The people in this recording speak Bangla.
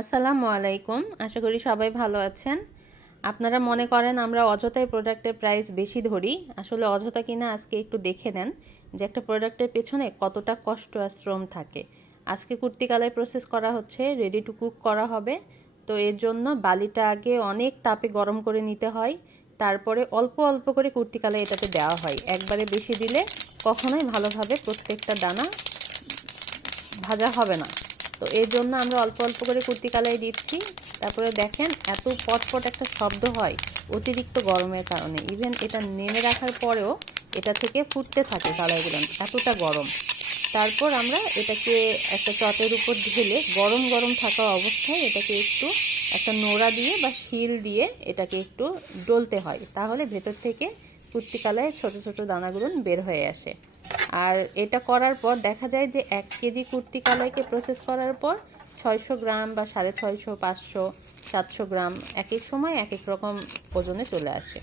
আসসালামু আলাইকুম। আশা করি সবাই ভালো আছেন। আপনারা মনে করেন আমরা অযথাই প্রোডাক্টের প্রাইস বেশি ধরি। আসলে অযথা কিনা আজকে একটু দেখে নেন যে একটা প্রোডাক্টের পেছনে কতটা কষ্ট আর শ্রম থাকে। আজকে কুর্তি কালাই প্রসেস করা হচ্ছে রেডি টু কুক করা হবে। তো এর জন্য বালিটা আগে অনেক তাপে গরম করে নিতে হয়। তারপরে অল্প অল্প করে কুর্তি কালাই এটাতে দেওয়া হয়। একবারে বেশি দিলে কখনোই ভালোভাবে প্রত্যেকটা দানা ভাজা হবে না। তো এর জন্য আমরা অল্প অল্প করে কুর্তি কালাই দিচ্ছি। তারপরে দেখেন এত পটপট একটা শব্দ হয় অতিরিক্ত গরমের কারণে। ইভেন এটা নেমে রাখার পরেও এটা থেকে ফুটতে থাকে কালাইগুলো, এতটা গরম। তারপর আমরা এটাকে একটা চটের উপর ঢেলে গরম গরম থাকা অবস্থায় এটাকে একটু একটা নোড়া দিয়ে বা শিল দিয়ে এটাকে একটু ডলতে হয়। তাহলে ভেতর থেকে কুর্তি কালায় ছোট ছোট দানাগুলো বের হয়ে আসে। আর এটা করার পর দেখা যায় যে এক কেজি কুর্তি কালাইকে প্রসেস করার পর ছয়শো গ্রাম বা সাড়ে ছয়শো, পাঁচশো, সাতশো গ্রাম এক এক সময় এক এক রকম ওজনে চলে আসে।